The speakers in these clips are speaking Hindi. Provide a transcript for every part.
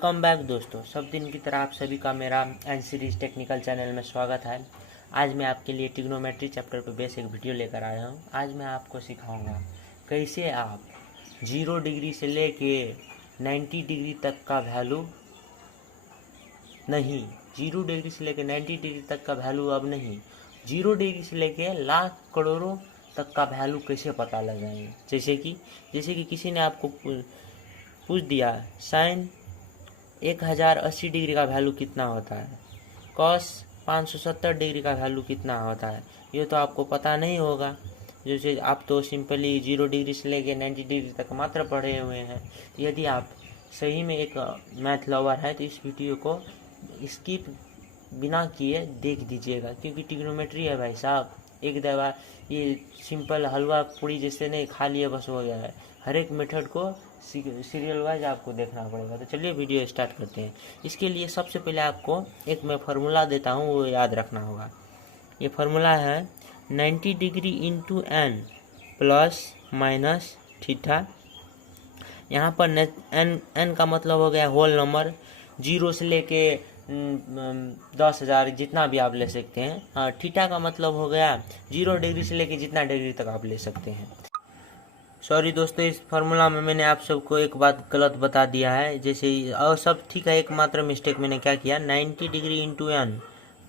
वेलकम बैक दोस्तों। सब दिन की तरह आप सभी का मेरा एन सीरीज टेक्निकल चैनल में स्वागत है। आज मैं आपके लिए ट्रिग्नोमेट्री चैप्टर पर बेस एक वीडियो लेकर आया हूं। आज मैं आपको सिखाऊंगा कैसे आप 0 डिग्री से लेके 90 डिग्री तक का वैल्यू नहीं 0 डिग्री से लेके 90 डिग्री तक का वैल्यू अब नहीं 0 डिग्री से लेके लाख करोड़ों तक का वैल्यू कैसे पता लगाएंगे। जैसे कि किसी ने आपको पूछ दिया साइन 1080 डिग्री का वैल्यू कितना होता है, कॉस 570 डिग्री का वैल्यू कितना होता है, ये तो आपको पता नहीं होगा। जैसे आप तो सिंपली 0 डिग्री से लेके 90 डिग्री तक मात्र पढ़े हुए हैं। यदि आप सही में एक मैथ लवर है तो इस वीडियो को स्किप बिना किए देख दीजिएगा, क्योंकि ट्रिग्नोमेट्री है भाई साहब। एक दवा ये सिंपल हलवा पूरी जैसे नहीं खा लिए बस हो गया है। हर एक मेथड को सीरियल वाइज आपको देखना पड़ेगा। तो चलिए वीडियो स्टार्ट करते हैं। इसके लिए सबसे पहले आपको एक मैं फार्मूला देता हूँ, वो याद रखना होगा। ये फार्मूला है 90 degree into N plus minus theta. यहाँ पर एन का मतलब हो गया होल नंबर, 0 से लेके 10,000 जितना भी आप ले सकते हैं। थीटा का मतलब हो गया 0 डिग्री से लेके जितना डिग्री तक आप ले सकते हैं। सॉरी दोस्तों, इस फार्मूला में मैंने आप सबको एक बात गलत बता दिया है। जैसे और सब ठीक है, एकमात्र मिस्टेक मैंने क्या किया, 90 degree into N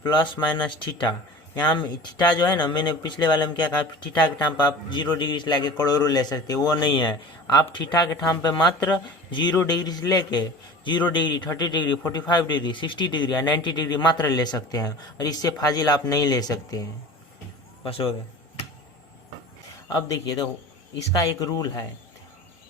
plus minus theta. यहाँ थीटा जो है ना, मैंने पिछले वाले में क्या कहा, थीटा के ठाम पे आप 0 डिग्री से लेके करोड़ों ले सकते हैं, वो नहीं है। आप थीटा के ठाम पे मात्र 0 डिग्री से लेके 0 डिग्री 30 डिग्री 45 डिग्री 60 डिग्री या 90 डिग्री मात्र ले सकते हैं, और इससे फाजिल आप नहीं ले सकते हैं। बस हो गया। अब देखिए, तो इसका एक रूल है।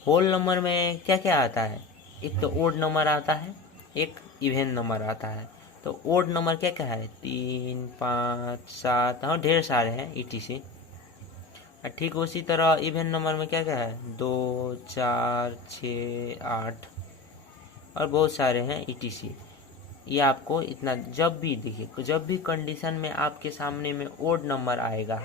होल नंबर में क्या क्या आता है, एक तो ओड नंबर आता है, एक इवन नंबर आता है। तो ओड नंबर क्या क्या है, 3, 5, 7, हाँ ढेर सारे हैं ETC। ठीक उसी तरह इवन नंबर में क्या क्या है, 2, 4, 6, 8 और बहुत सारे हैं ETC। ये आपको इतना जब भी देखिए, जब भी कंडीशन में आपके सामने में ओड नंबर आएगा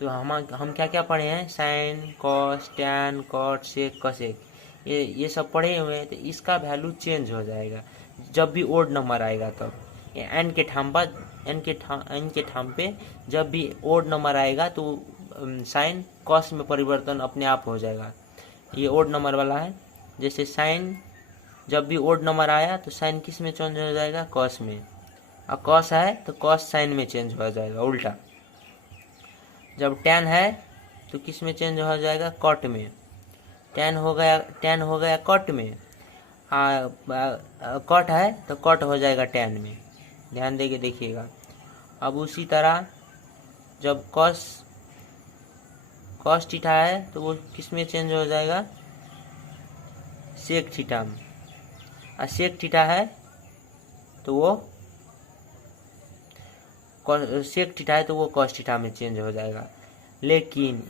तो हम क्या क्या पढ़े हैं, sine cos tan cot sec cosec, ये सब पढ़े हुए हैं। तो इसका वैल्यू चेंज हो जाएगा जब भी ओड नंबर आएगा। तब एन के ठाम पे जब भी ओड नंबर आएगा तो साइन कॉस में परिवर्तन अपने आप हो जाएगा। ये ओड नंबर वाला है। जैसे साइन जब भी ओड नंबर आया तो साइन किस में चेंज हो जाएगा, कॉस में। और कॉस है तो कॉस साइन में चेंज हो जाएगा उल्टा। जब टैन है तो किस में चेंज हो जाएगा, कॉट में। टैन हो गया कॉट में। कॉट है तो कॉट हो जाएगा टैन में। ध्यान देके देखिएगा। अब उसी तरह जब कॉस थीटा है तो वो किस में चेंज हो जाएगा, सेक थीटा में। और सेक थीटा है तो वो सेक थीटा है तो वो कॉस थीटा में चेंज हो जाएगा। लेकिन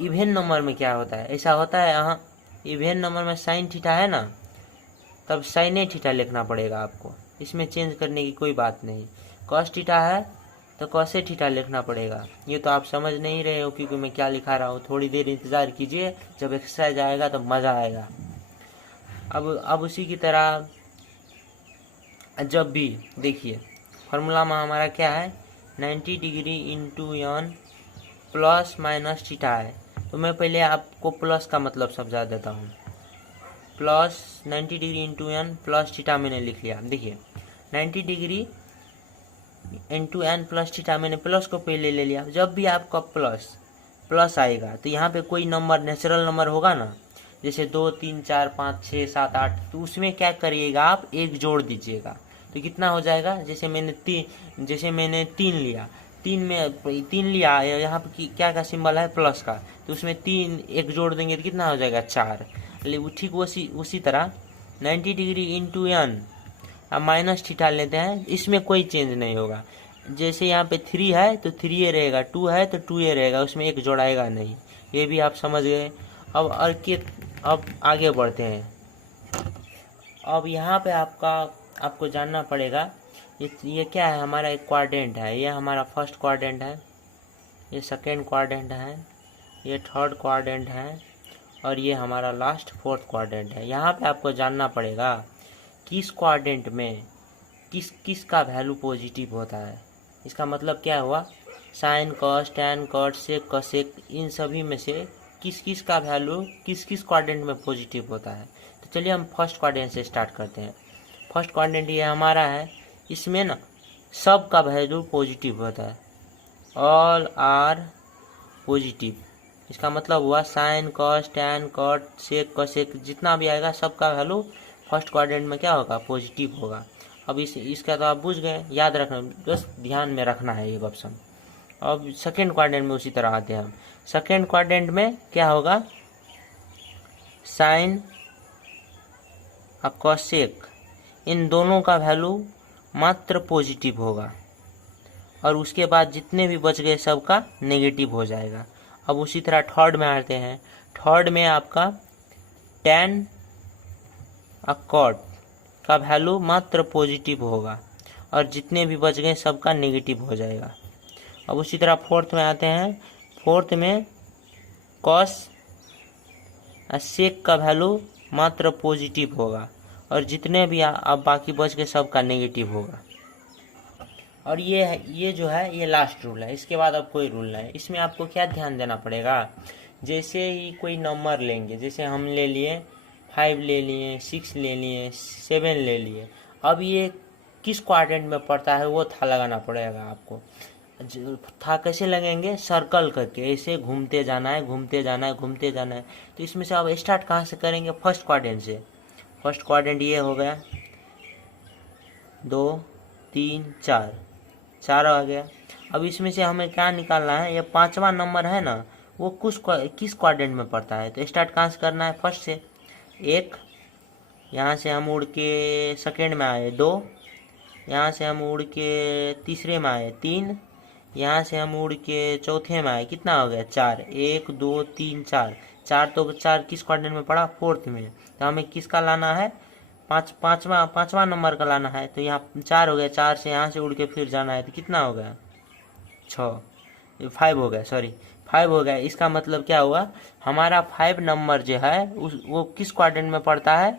इवन नंबर में क्या होता है, ऐसा होता है, यहाँ इवन नंबर में साइन थीटा है ना, तब साइने थीटा लिखना पड़ेगा आपको। इसमें चेंज करने की कोई बात नहीं। कॉस थीटा है तो कॉसे थीटा लिखना पड़ेगा। ये तो आप समझ नहीं रहे हो क्योंकि मैं क्या लिखा रहा हूँ। थोड़ी देर इंतजार कीजिए, जब एक्सरसाइज आएगा तो मज़ा आएगा। अब उसी की तरह जब भी देखिए फार्मूला में हमारा क्या है, 90 degree into N plus minus theta है। तो मैं पहले आपको प्लस का मतलब समझा देता हूँ। Plus 90 degree into N plus theta मैंने लिख लिया। देखिए 90 degree into N plus theta, मैंने प्लस को पहले ले लिया। जब भी आपका प्लस आएगा तो यहाँ पे कोई नंबर नेचुरल नंबर होगा ना, जैसे 2, 3, 4, 5, 6, 7, 8, तो उसमें क्या करिएगा, आप एक जोड़ दीजिएगा। तो कितना हो जाएगा, जैसे मैंने 3 लिया, 3 लिया, यहाँ पे क्या का सिंबल है, प्लस का, तो उसमें 3 एक जोड़ देंगे तो कितना हो जाएगा, 4। ठीक उसी तरह 90 डिग्री इंटू एन, अब माइनस थीटा लेते हैं, इसमें कोई चेंज नहीं होगा। जैसे यहाँ पे 3 है तो 3 रहेगा, 2 है तो 2 रहेगा, उसमें एक जोड़ाएगा नहीं। ये भी आप समझ गए। अब आगे बढ़ते हैं। अब यहाँ पे आपको जानना पड़ेगा, ये क्या है, हमारा एक क्वाड्रेंट है। ये हमारा फर्स्ट क्वाड्रेंट है, ये सेकेंड क्वाड्रेंट है, ये थर्ड क्वाड्रेंट है, और ये हमारा लास्ट 4th क्वाड्रेंट है। यहाँ पे आपको जानना पड़ेगा किस क्वाड्रेंट में किस किस का वैल्यू पॉजिटिव होता है। इसका मतलब क्या हुआ, sine cos tan cot sec cosec इन सभी में से किस किस का वैल्यू किस किस क्वाड्रेंट में पॉजिटिव होता है। तो चलिए हम फर्स्ट क्वाड्रेंट से स्टार्ट करते हैं। फर्स्ट क्वाड्रेंट ये हमारा है, इसमें ना सब का वैल्यू पॉजिटिव होता है, ऑल आर पॉजिटिव। इसका मतलब हुआ sine cos tan cot sec cosec जितना भी आएगा सबका वैल्यू फर्स्ट क्वाड्रेंट में क्या होगा, पॉजिटिव होगा। अब इसका तो आप बुझ गए, याद रखना, बस ध्यान में रखना है ये ऑप्शन। अब सेकेंड क्वाड्रेंट में उसी तरह आते हैं हम। सेकेंड क्वाड्रेंट में क्या होगा, साइन और कॉसेक इन दोनों का वैल्यू मात्र पॉजिटिव होगा, और उसके बाद जितने भी बच गए सबका नेगेटिव हो जाएगा। अब उसी तरह थर्ड में आते हैं। थर्ड में आपका टैन और कॉट का वैल्यू मात्र पॉजिटिव होगा, और जितने भी बच गए सबका नेगेटिव हो जाएगा। अब उसी तरह फोर्थ में आते हैं। फोर्थ में कॉस और सेक का वैल्यू मात्र पॉजिटिव होगा, और जितने भी अब बाकी बच गए सबका नेगेटिव होगा। और ये जो है ये लास्ट रूल है, इसके बाद अब कोई रूल नहीं है। इसमें आपको क्या ध्यान देना पड़ेगा, जैसे ही कोई नंबर लेंगे, जैसे हम ले लिए 5 ले लिए, 6 ले लिए, 7 ले लिए, अब ये किस क्वाड्रेंट में पड़ता है वो था लगाना पड़ेगा आपको। था कैसे लगेंगे, सर्कल करके ऐसे घूमते जाना है घूमते जाना है घूमते जाना है। तो इसमें से अब स्टार्ट कहाँ से करेंगे, फर्स्ट क्वाड्रेंट से। फर्स्ट क्वाड्रेंट ये हो गया, 2 3 4 4 आ गया। अब इसमें से हमें क्या निकालना है, ये 5वां नंबर है ना, वो किस क्वाड्रेंट में पड़ता है। तो स्टार्ट कहाँ से करना है, फर्स्ट से। 1, यहाँ से हम उड़ के सेकेंड में आए 2, यहाँ से हम उड़ के तीसरे में आए 3, यहाँ से हम उड़ के चौथे में आए, कितना हो गया 4। 1 2 3 4 4, तो 4 किस क्वाड्रेंट में पड़ा, फोर्थ में। तो हमें किसका लाना है, पांचवा नंबर का लाना है। तो यहाँ 4 हो गया, 4 से यहाँ से उड़ के फिर जाना है, तो कितना हो गया 6, 5 हो गया, सॉरी 5 हो गया। इसका मतलब क्या हुआ, हमारा 5 नंबर जो है वो किस क्वाड्रेंट में पड़ता है,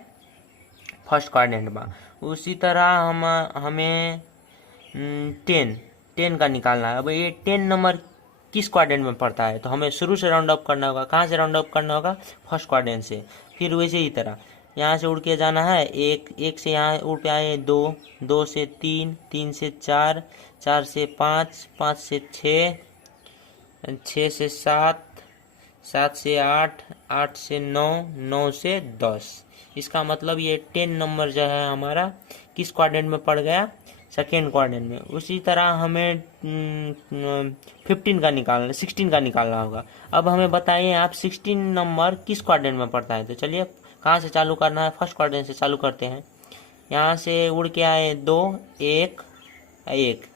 फर्स्ट क्वाड्रेंट में। उसी तरह हमें 10 का निकालना है। अब ये 10 नंबर किस क्वाड्रेंट में पड़ता है, तो हमें शुरू से राउंड अप करना होगा। कहाँ से राउंड अप करना होगा, फर्स्ट क्वाड्रेंट से। फिर वैसे ही तरह यहाँ से उड़ के जाना है, 1 से यहाँ उड़ के आए 2, 2 से 3, 3 से 4, 4 से 5, 5 से 6, 6 से 7, 7 से 8, 8 से 9, 9 से 10। इसका मतलब ये 10 नंबर जो है हमारा किस क्वाड्रेंट में पड़ गया, सेकेंड क्वाड्रेंट में। उसी तरह हमें 15 का निकालना, 16 का निकालना होगा। अब हमें बताइए आप 16 नंबर किस क्वाड्रेंट में पड़ता है। तो चलिए कहाँ से चालू करना है, फर्स्ट क्वाड्रेंट से चालू करते हैं। यहाँ से उड़ के आए 2, 1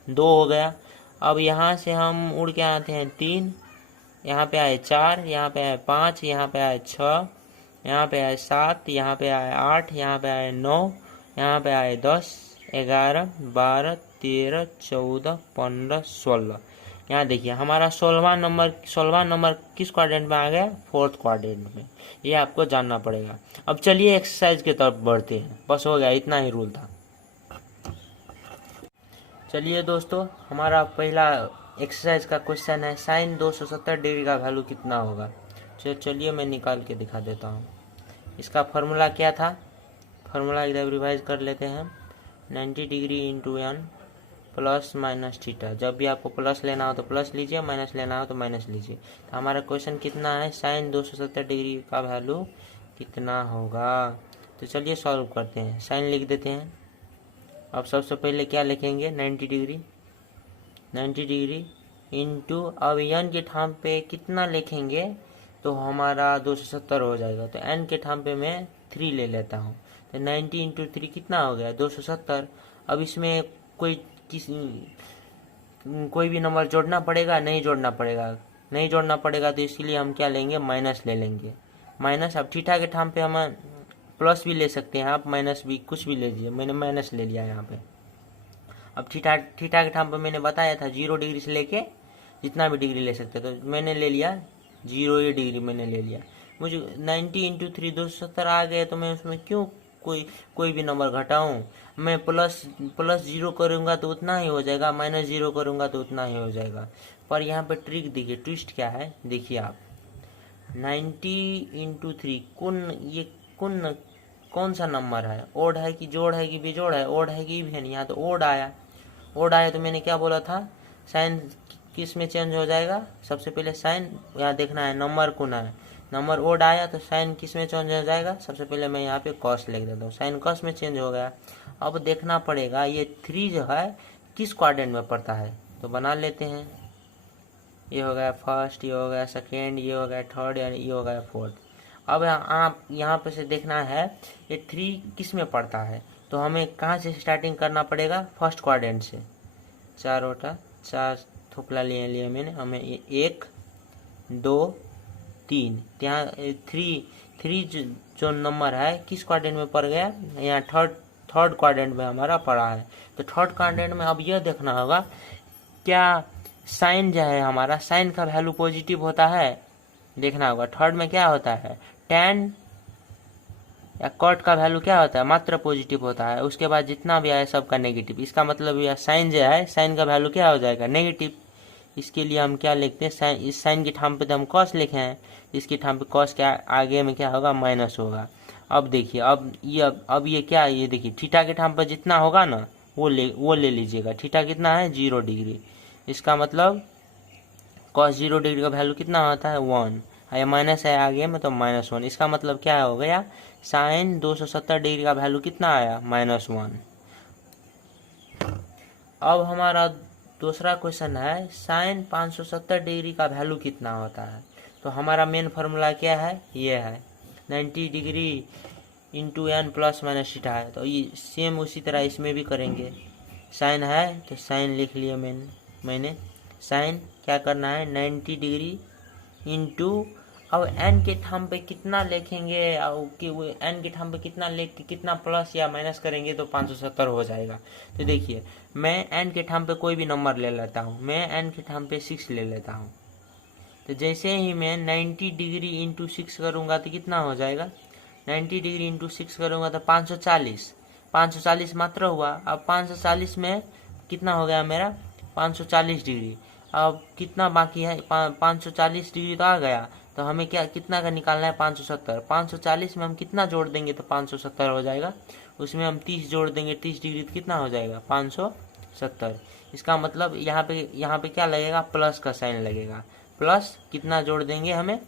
2 हो गया। अब यहाँ से हम उड़ के आते हैं 3, यहाँ पे आए 4, यहाँ पे आए 5, यहाँ पे आए 6, यहाँ पे आए 7, यहाँ पे आए 8, यहाँ पे आए 9, यहाँ पे आए 10, 11, 12, 13, 14, 15, 16। यहाँ देखिए हमारा 16वां नंबर किस क्वाड्रेंट में आ गया, फोर्थ क्वाड्रेंट में। ये आपको जानना पड़ेगा। अब चलिए एक्सरसाइज की तरफ बढ़ते हैं, बस हो गया, इतना ही रूल था। चलिए दोस्तों, हमारा पहला एक्सरसाइज का क्वेश्चन है, साइन 270 डिग्री का वैल्यू कितना होगा। चलिए मैं निकाल के दिखा देता हूँ। इसका फार्मूला क्या था, फार्मूला इधर रिवाइज कर लेते हैं। 90 degree into N plus minus theta. जब भी आपको प्लस लेना हो तो प्लस लीजिए, माइनस लेना हो तो माइनस लीजिए। तो हमारा क्वेश्चन कितना है, साइन 270 डिग्री का वैल्यू कितना होगा। तो चलिए सॉल्व करते हैं, साइन लिख देते हैं। अब सबसे पहले क्या लिखेंगे, 90 डिग्री इंटू, अब एन के ठाम पे कितना लिखेंगे तो हमारा 270 हो जाएगा। तो एन के ठाम पे मैं 3 ले लेता हूँ। तो 90 इंटू 3 कितना हो गया, 270। अब इसमें कोई भी नंबर जोड़ना पड़ेगा, नहीं जोड़ना पड़ेगा, तो इसके लिए हम क्या लेंगे, माइनस ले लेंगे। माइनस, अब थीटा के ठाम पे हम प्लस भी ले सकते हैं, आप माइनस भी कुछ भी ले लीजिए। मैंने माइनस ले लिया यहाँ पे। अब थीटा के ठाम पे मैंने बताया था 0 डिग्री से लेके जितना भी डिग्री ले सकते, तो मैंने ले लिया 0 डिग्री मैंने ले लिया। मुझे 90 इंटू 3 270 आ गए, तो मैं उसमें क्यों कोई भी नंबर घटाऊं, मैं प्लस 0 करूंगा तो उतना ही हो जाएगा, माइनस 0 करूंगा तो उतना ही हो जाएगा। पर यहाँ पे ट्रिक देखिए, ट्विस्ट क्या है देखिए आप, 90 इंटू 3 कौन सा नंबर है, ओड है कि जोड़ है कि बिजोड़ है, ओड है कि इवन। यहाँ तो ओड आया, ओड आया तो मैंने क्या बोला था, साइन किस में चेंज हो जाएगा, सबसे पहले साइन यहाँ देखना है, नंबर को ना है, नंबर ओड आया तो साइन किस में चेंज हो जाएगा, सबसे पहले मैं यहाँ पे कॉस लिख देता हूँ, साइन कॉस में चेंज हो गया। अब देखना पड़ेगा ये 3 जो है किस क्वाड्रेंट में पड़ता है, तो बना लेते हैं। ये हो गया फर्स्ट, ये हो गया सेकेंड, ये हो गया थर्ड, ये हो गया फोर्थ। अब आप यहाँ पे से देखना है ये 3 किस में पड़ता है, तो हमें कहाँ से स्टार्टिंग करना पड़ेगा, फर्स्ट क्वाड्रेंट से। 4 थोपला लिए मैंने, हमें 1 2 3, यहाँ 3 जो नंबर है किस क्वाड्रेंट में पड़ गया, यहाँ थर्ड क्वाड्रेंट में हमारा पड़ा है। तो थर्ड क्वाड्रेंट में अब यह देखना होगा क्या साइन जो है हमारा, साइन का वैल्यू पॉजिटिव होता है, देखना होगा। थर्ड में क्या होता है, tan या कॉट का वैल्यू क्या होता है, मात्र पॉजिटिव होता है, उसके बाद जितना भी आए सबका नेगेटिव। इसका मतलब यह साइन जो है, साइन का वैल्यू क्या हो जाएगा, नेगेटिव। इसके लिए हम क्या लिखते हैं, साइन, इस साइन की ठाम पे तो हम कॉस लिखे हैं, इसकी ठाम पे कॉस के आगे में क्या होगा, माइनस होगा। अब देखिए, अब ये क्या है, ये देखिए थीटा के ठाम पर जितना होगा ना वो ले लीजिएगा। थीटा कितना है, 0 डिग्री। इसका मतलब कॉस 0 डिग्री का वैल्यू कितना होता है, 1, या माइनस है आगे में तो -1। इसका मतलब क्या हो गया, साइन 270 डिग्री का वैल्यू कितना आया, -1। अब हमारा दूसरा क्वेश्चन है, साइन 570 डिग्री का वैल्यू कितना होता है। तो हमारा मेन फार्मूला क्या है, ये है 90 degree into N plus minus theta है। तो ये सेम उसी तरह इसमें भी करेंगे। साइन है तो साइन लिख लिया मैंने साइन क्या करना है, 90 डिग्री इंटू, अब एन के ठाम पे कितना लिखेंगे, एन के ठाम पे कितना लिख के कितना प्लस या माइनस करेंगे तो 570 हो जाएगा। तो देखिए मैं एन के ठाम पे कोई भी नंबर ले लेता हूँ, मैं एन के ठाम पे 6 ले लेता हूँ। तो जैसे ही मैं 90 डिग्री इंटू 6 करूँगा तो कितना हो जाएगा, 90 डिग्री इंटू 6 करूँगा तो 540 मात्र हुआ। अब 540 में कितना हो गया मेरा, 540 डिग्री। अब कितना बाकी है, 540 डिग्री तो आ गया, तो हमें क्या कितना का निकालना है, 570। 540 में हम कितना जोड़ देंगे तो 570 हो जाएगा, उसमें हम 30 जोड़ देंगे, 30 डिग्री तो कितना हो जाएगा, 570। इसका मतलब यहाँ पे क्या लगेगा, प्लस का साइन लगेगा। प्लस कितना जोड़ देंगे, हमें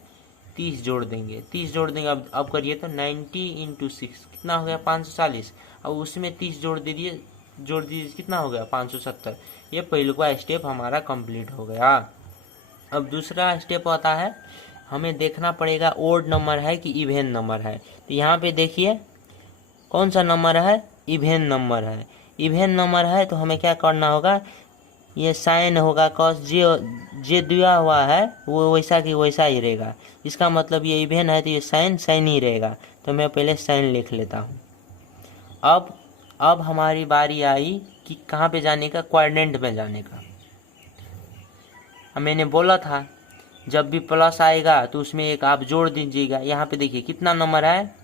30 जोड़ देंगे, 30 जोड़ देंगे। अब करिए तो 90 इंटू 6 कितना हो गया, 540। अब उसमें 30 जोड़ दीजिए कितना हो गया, 570। ये पहला स्टेप हमारा कंप्लीट हो गया। अब दूसरा स्टेप आता है, हमें देखना पड़ेगा ओड नंबर है कि इवन नंबर है। तो यहाँ पे देखिए कौन सा नंबर है, इवन नंबर है। इवन नंबर है तो हमें क्या करना होगा, ये साइन होगा कॉस जे दिया हुआ है वो वैसा कि वैसा ही रहेगा। इसका मतलब ये इवन है तो ये साइन ही रहेगा। तो मैं पहले साइन लिख लेता हूँ। अब हमारी बारी आई कि कहाँ पे जाने का, क्वाड्रेंट में जाने का। मैंने बोला था जब भी प्लस आएगा तो उसमें एक आप जोड़ दीजिएगा। यहाँ पे देखिए कितना नंबर है,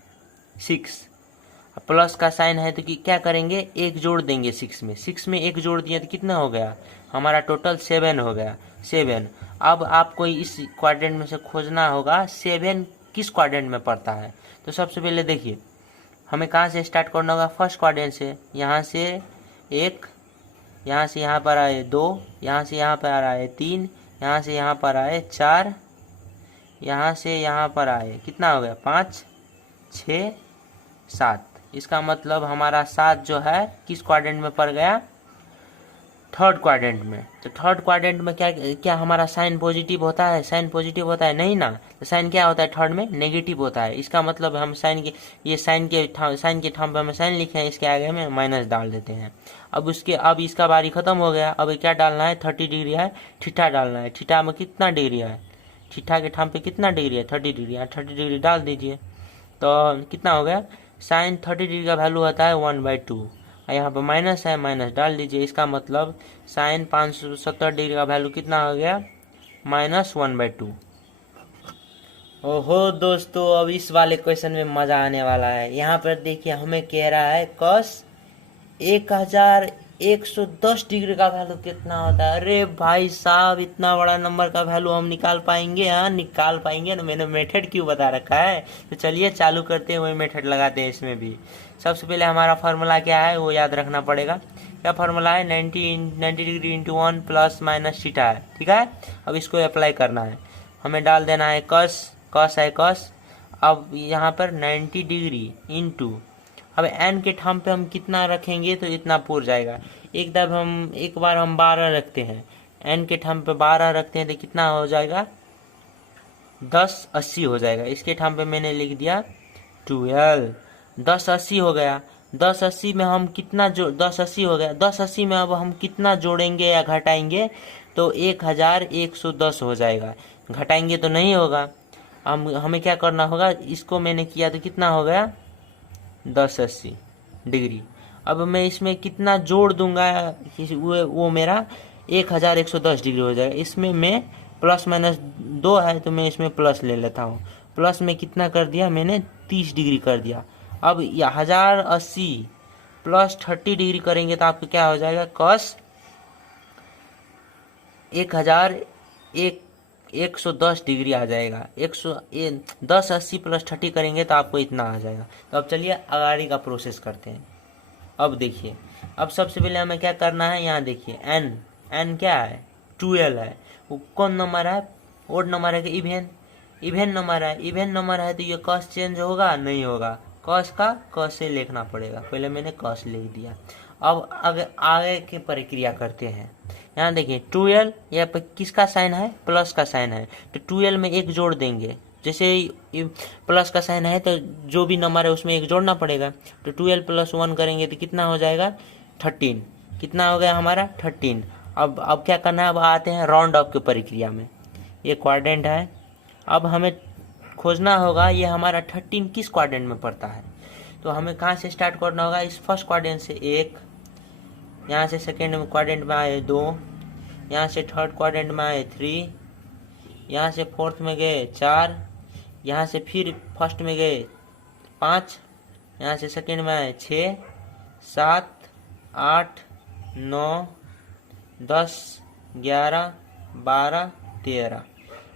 6। प्लस का साइन है तो कि क्या करेंगे, एक जोड़ देंगे 6 में एक जोड़ दिया तो कितना हो गया, हमारा टोटल 7 हो गया, 7। अब आपको इस क्वाड्रेंट में से खोजना होगा 7 किस क्वाड्रेंट में पड़ता है। तो सबसे पहले देखिए हमें कहाँ से स्टार्ट करना होगा, फर्स्ट क्वाड्रेंट से। यहाँ से 1, यहाँ से यहाँ पर आए 2, यहाँ से यहाँ पर आए 3, यहाँ से यहाँ पर आए 4, यहाँ से यहाँ पर आए कितना हो गया, 5 6 7। इसका मतलब हमारा 7 जो है किस क्वाड्रेंट में पड़ गया, थर्ड क्वाड्रेंट में। तो थर्ड क्वाड्रेंट में क्या हमारा साइन पॉजिटिव होता है, साइन पॉजिटिव होता है नहीं ना। तो साइन क्या होता है, थर्ड में नेगेटिव होता है। इसका मतलब हम साइन के ठाम पे हम साइन लिखे हैं, इसके आगे में माइनस डाल देते हैं। अब इसका बारी खत्म हो गया। अब क्या डालना है, 30 डिग्री है, थीटा डालना है। थीटा में कितना डिग्री है, थीटा के ठाम पे कितना डिग्री है, 30 डिग्री है, 30 डिग्री डाल दीजिए। तो कितना हो गया, साइन 30 डिग्री का वैल्यू होता है 1/2। यहाँ पर माइनस है, माइनस डाल दीजिए। इसका मतलब साइन 570 डिग्री का वैल्यू कितना हो गया, -1/2। ओहो दोस्तों, अब इस वाले क्वेश्चन में मजा आने वाला है। यहाँ पर देखिए हमें कह रहा है कॉस 1110 डिग्री का वैल्यू कितना होता है। अरे भाई साहब, इतना बड़ा नंबर का वैल्यू हम निकाल पाएंगे? हाँ निकाल पाएंगे ना, मैंने मेथड क्यों बता रखा है। तो चलिए चालू करते हैं, वही मेथड लगाते हैं इसमें भी। सबसे पहले हमारा फार्मूला क्या है वो याद रखना पड़ेगा। क्या फार्मूला है? 90 degree into 1 plus minus theta है, ठीक है। अब इसको अप्लाई करना है, हमें डाल देना है कॉस, कॉस है कॉस। अब यहाँ पर 90 डिग्री इंटू, अब एन के ठाम पे हम कितना रखेंगे तो इतना पूर जाएगा। एक बार हम 12 रखते हैं, एन के ठाम पे 12 रखते हैं तो कितना हो जाएगा? 1080 हो जाएगा। इसके ठाम पे मैंने लिख दिया 12, 1080 हो गया। 1080 में हम कितना 1080 हो गया। 1080 में अब हम कितना जोड़ेंगे या घटाएंगे तो 1110 हो जाएगा। घटाएंगे तो नहीं होगा। हमें क्या करना होगा, इसको मैंने किया तो कितना हो गया? 1080 डिग्री। अब मैं इसमें कितना जोड़ दूंगा, वो मेरा 1110 डिग्री हो जाएगा। इसमें मैं प्लस माइनस 2 है तो मैं इसमें प्लस ले लेता हूँ। प्लस में कितना कर दिया मैंने? 30 डिग्री कर दिया। अब 1080 प्लस 30 डिग्री करेंगे तो आपको क्या हो जाएगा? कॉस 1110 डिग्री आ जाएगा। 1080 प्लस 30 करेंगे तो आपको इतना आ जाएगा। तो अब चलिए आगे का प्रोसेस करते हैं। अब देखिए, अब सबसे पहले हमें क्या करना है, यहाँ देखिए एन क्या है? 12 है। वो कौन नंबर है? ओड नंबर है कि इवेन नंबर है? इवेन नंबर है तो ये कॉस चेंज होगा? नहीं होगा। कॉस का कॉस से लिखना पड़ेगा, पहले मैंने कॉस लिख दिया। अब आगे की प्रक्रिया करते हैं। यहाँ देखिए 12, यहाँ पर किसका साइन है? प्लस का साइन है, तो 12 में एक जोड़ देंगे। जैसे प्लस का साइन है तो जो भी नंबर है उसमें एक जोड़ना पड़ेगा। तो 12 प्लस 1 करेंगे तो कितना हो जाएगा? 13। कितना हो गया हमारा? 13। अब क्या करना है, अब आते हैं राउंड ऑफ की प्रक्रिया में। ये क्वाड्रेंट है, अब हमें खोजना होगा ये हमारा 13 किस क्वाड्रेंट में पड़ता है। तो हमें कहाँ से स्टार्ट करना होगा? इस फर्स्ट क्वाड्रेंट से 1, यहाँ से सेकेंड क्वाड्रेंट में आए 2, यहाँ से थर्ड क्वाड्रेंट में आए 3, यहाँ से फोर्थ में गए 4, यहाँ से फिर फर्स्ट में गए 5, यहाँ से सेकेंड में आए 6, 7, 8, 9, 10, 11, 12, 13।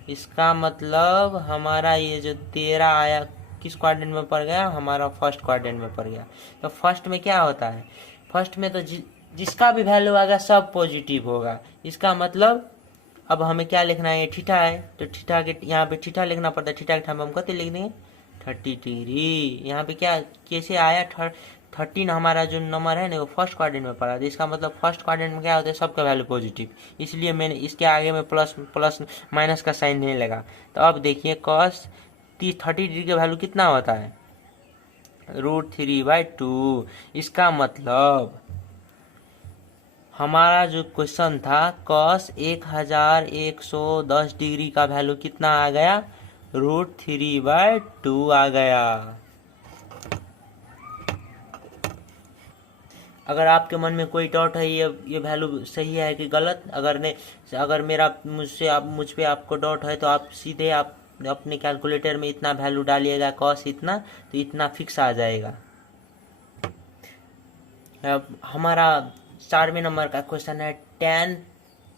इसका मतलब हमारा ये जो 13 आया किस क्वाड्रेंट में पड़ गया? हमारा फर्स्ट क्वाड्रेंट में पड़ गया। तो फर्स्ट में क्या होता है? फर्स्ट में तो जिसका भी वैल्यू आएगा सब पॉजिटिव होगा। इसका मतलब अब हमें क्या लिखना है? थीटा है तो थीटा के यहाँ पे थीटा लिखना पड़ता है। थीटा के ठाम हम कहते लिख देंगे 30 डिग्री। यहाँ पे क्या कैसे आया? 13 हमारा जो नंबर है ना वो फर्स्ट क्वाड्रेंट में पड़ा था। इसका मतलब फर्स्ट क्वाड्रेंट में क्या होता है? सबका वैल्यू पॉजिटिव, इसलिए मैंने इसके आगे में प्लस माइनस का साइन नहीं लगा। तो अब देखिए कॉस 30 डिग्री का वैल्यू कितना होता है? √3/2। इसका मतलब हमारा जो क्वेश्चन था कॉस 1110 डिग्री का वैल्यू कितना आ गया? √3/2 आ गया। अगर आपके मन में कोई डाउट है ये वैल्यू सही है कि गलत, अगर मुझ पे आपको डाउट है तो आप सीधे आप अपने कैलकुलेटर में इतना वैल्यू डालिएगा, कॉस इतना, तो इतना फिक्स आ जाएगा। अब हमारा 4वें नंबर का क्वेश्चन है tan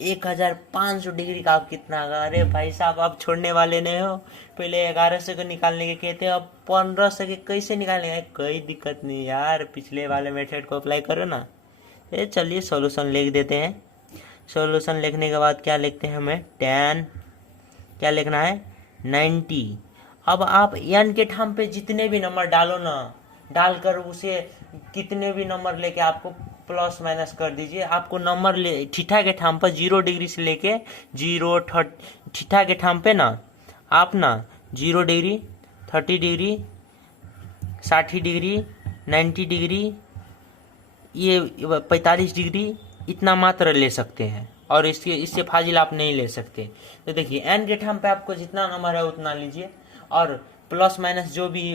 1500 डिग्री का आप कितना आएगा। अरे भाई साहब, आप छोड़ने वाले नहीं हो। पहले 1100 को निकालने के कहते हैं, अब 1500 के कैसे निकालेंगे? कोई दिक्कत नहीं यार, पिछले वाले मेथड को अप्लाई करो ना। चलिए सॉल्यूशन लिख देते हैं। सॉल्यूशन लिखने के बाद क्या लिखते हैं हमें? tan क्या लिखना है? 90। अब आप n के ठाम पे जितने भी नंबर डालो ना, डालकर उसे कितने भी नंबर लेके आपको प्लस माइनस कर दीजिए। आपको नंबर थीटा के ठाम पर 0 डिग्री से लेके 0 थीटा के ठाम पे ना आप ना 0 डिग्री, 30 डिग्री, 60 डिग्री, 90 डिग्री, ये 45 डिग्री इतना मात्र ले सकते हैं, और इससे फाजिल आप नहीं ले सकते। तो देखिए एन के ठाम पे आपको जितना नंबर है उतना लीजिए, और प्लस माइनस जो भी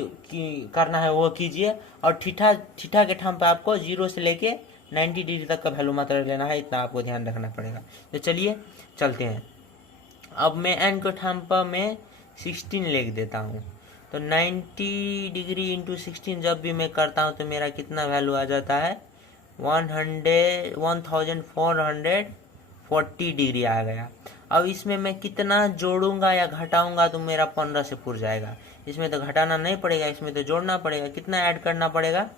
करना है वो कीजिए। और थीटा के ठाम पे आपको 0 से लेके 90 डिग्री तक का वैल्यू मात्र लेना है, इतना आपको ध्यान रखना पड़ेगा। तो चलिए चलते हैं। अब मैं एन के ठाम पर मैं 16 लिख देता हूँ। तो 90 डिग्री इंटू 16 जब भी मैं करता हूँ तो मेरा कितना वैल्यू आ जाता है, 1440 डिग्री आ गया। अब इसमें मैं कितना जोड़ूंगा या घटाऊंगा तो मेरा 15 से पुर जाएगा। इसमें तो घटाना नहीं पड़ेगा, इसमें तो जोड़ना पड़ेगा। कितना ऐड करना पड़ेगा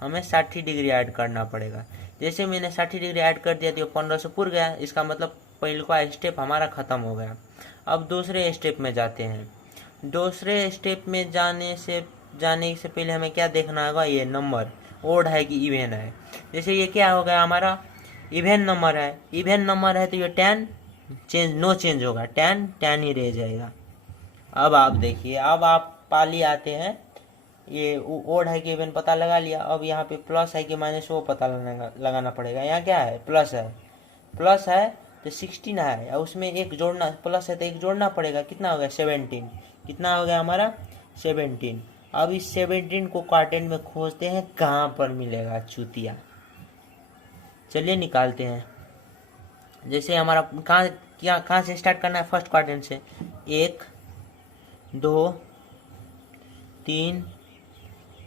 हमें, 60 डिग्री ऐड करना पड़ेगा। जैसे मैंने 60 डिग्री ऐड कर दिया तो 15 से पुर गया। इसका मतलब पहले का स्टेप हमारा ख़त्म हो गया। अब दूसरे स्टेप में जाते हैं। दूसरे स्टेप में जाने से पहले हमें क्या देखना होगा, ये नंबर ओड है कि इवन है। जैसे ये क्या हो गया हमारा, इवन नंबर है। इवन नंबर है तो ये 10 नो चेंज होगा, 10 ही रह जाएगा। अब आप देखिए, अब आप पाली आते हैं, ये ओड है कि इवन पता लगा लिया। अब यहाँ पे प्लस है कि माइनस वो पता लगाना पड़ेगा। यहाँ क्या है, प्लस है तो 16 है, और उसमें एक जोड़ना, प्लस है तो एक जोड़ना पड़ेगा। कितना हो गया, 17। कितना हो गया हमारा, 17। अब इस 17 को क्वाड्रेंट में खोजते हैं, कहाँ पर मिलेगा चूतिया। चलिए निकालते हैं। जैसे हमारा कहाँ से स्टार्ट करना है, फर्स्ट क्वाड्रेंट से। 1 2 3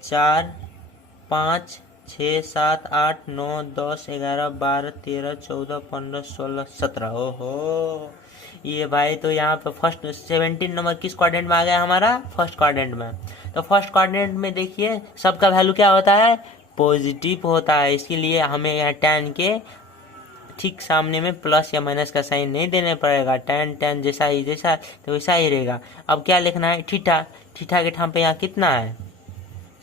4 5 6 7 8 9 10 11 12 13 14 15 16 17। ओहो, ये भाई तो यहाँ पे फर्स्ट 17 नंबर किस क्वाड्रेंट में आ गया हमारा, फर्स्ट क्वाड्रेंट में। तो फर्स्ट क्वाड्रेंट में देखिए सबका वैल्यू क्या होता है, पॉजिटिव होता है। इसके लिए हमें यहाँ 10 के ठीक सामने में प्लस या माइनस का साइन नहीं देने पड़ेगा। 10 जैसा तो वैसा ही रहेगा। अब क्या लिखना है, थीटा के ठाम पे यहाँ कितना है,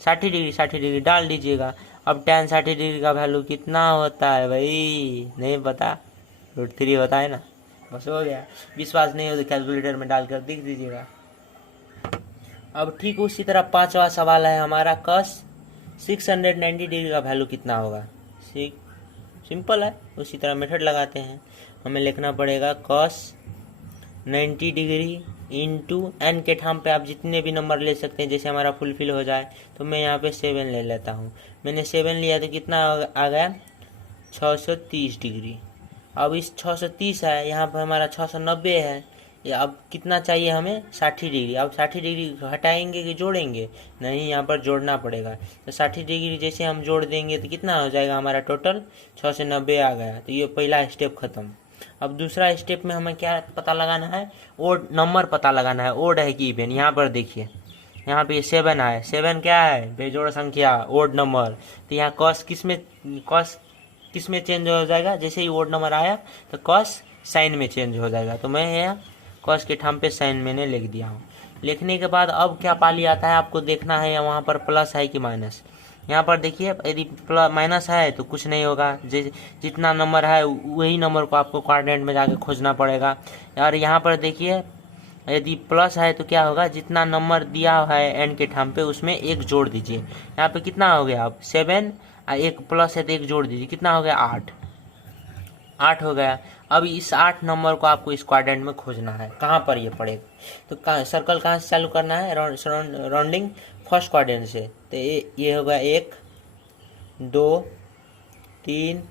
60 डिग्री डाल दीजिएगा। अब 60 डिग्री का वैल्यू कितना होता है भाई, नहीं पता, √3 होता है ना, बस हो गया। विश्वास नहीं हो तो कैलकुलेटर में डालकर देख दीजिएगा। अब ठीक उसी तरह पांचवा सवाल है हमारा, कस 690 डिग्री का वैल्यू कितना होगा। सिंपल है, उसी तरह मेथड लगाते हैं। हमें लिखना पड़ेगा कॉस 90 डिग्री इंटू एन के ठाम पे आप जितने भी नंबर ले सकते हैं, जैसे हमारा फुलफिल हो जाए। तो मैं यहाँ पे 7 ले लेता हूँ। मैंने 7 लिया तो कितना आ गया, 630 डिग्री। अब इस 630 है, यहाँ पर हमारा 690 है। ये अब कितना चाहिए हमें, 60 डिग्री। अब 60 डिग्री हटाएंगे कि जोड़ेंगे, नहीं यहाँ पर जोड़ना पड़ेगा। तो 60 डिग्री जैसे हम जोड़ देंगे तो कितना हो जाएगा हमारा, टोटल 690 आ गया। तो ये पहला स्टेप खत्म। अब दूसरा स्टेप में हमें क्या पता लगाना है, ओड नंबर पता लगाना है, ओड है कि इवन। यहाँ पर देखिए, यहाँ पे 7 है, 7 क्या है, बेजोड़ संख्या, ओड नंबर। तो यहाँ कॉस किस में चेंज हो जाएगा, जैसे ही ओड नंबर आया तो कॉस साइन में चेंज हो जाएगा। तो मैं यहाँ कॉस के ठाम पे साइन मैंने लिख दिया हूँ। लिखने के बाद अब क्या पाली आता है आपको देखना है, या वहाँ पर प्लस है कि माइनस। यहाँ पर देखिए, यदि प्लस माइनस है तो कुछ नहीं होगा, जितना नंबर है वही नंबर को आपको क्वाड्रेंट में जाके खोजना पड़ेगा। और यहाँ पर देखिए, यदि प्लस है तो क्या होगा, जितना नंबर दिया है एन के ठाम पे उसमें एक जोड़ दीजिए। यहाँ पे कितना हो गया, अब 7 एक प्लस है तो एक जोड़ दीजिए, कितना हो गया, 8 हो गया। अब इस 8 नंबर को आपको इस क्वाड्रेंट में खोजना है, कहाँ पर ये पड़ेगा। तो सर्कल कहाँ से चालू करना है, राउंडिंग फर्स्ट क्वाड्रेंट से। तो ये होगा 1 2 3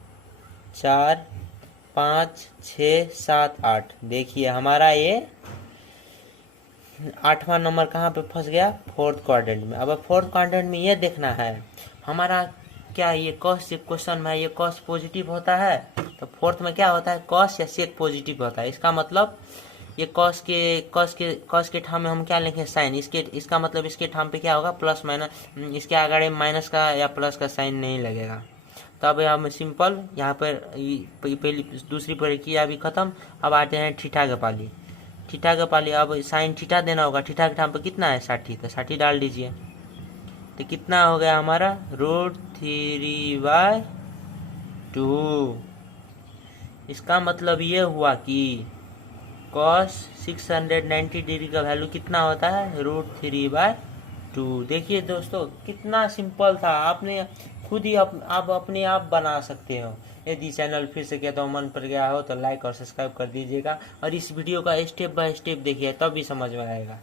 4 5 6 7 8। देखिए हमारा ये 8वां नंबर कहाँ पे फंस गया, फोर्थ क्वाड्रेंट में। अब फोर्थ क्वाड्रेंट में ये देखना है हमारा क्या, ये कॉस क्वेश्चन में ये कॉस पॉजिटिव होता है, तो फोर्थ में क्या होता है, कॉस या सेक पॉजिटिव होता है। इसका मतलब ये कॉस के ठाम में हम क्या लिखें, साइन। इसका मतलब इसके ठाम पे क्या होगा, प्लस माइनस, इसके आगे माइनस का या प्लस का साइन नहीं लगेगा। तो अब हम सिंपल यहाँ पर पहली दूसरी प्रक्रिया भी खत्म। अब आते हैं थीटा के पाली। अब साइन थीटा देना होगा, थीटा के ठाम पे कितना है, 60, तो 60 डाल दीजिए। तो कितना हो गया हमारा, √3/2। इसका मतलब ये हुआ कि cos 690 डिग्री का वैल्यू कितना होता है, √3/2। देखिए दोस्तों कितना सिंपल था, आपने खुद ही आप अपने आप बना सकते हो। यदि चैनल फिर से कहता हूँ मन पर गया हो तो लाइक और सब्सक्राइब कर दीजिएगा, और इस वीडियो का स्टेप बाय स्टेप देखिए, तब भी समझ में आएगा।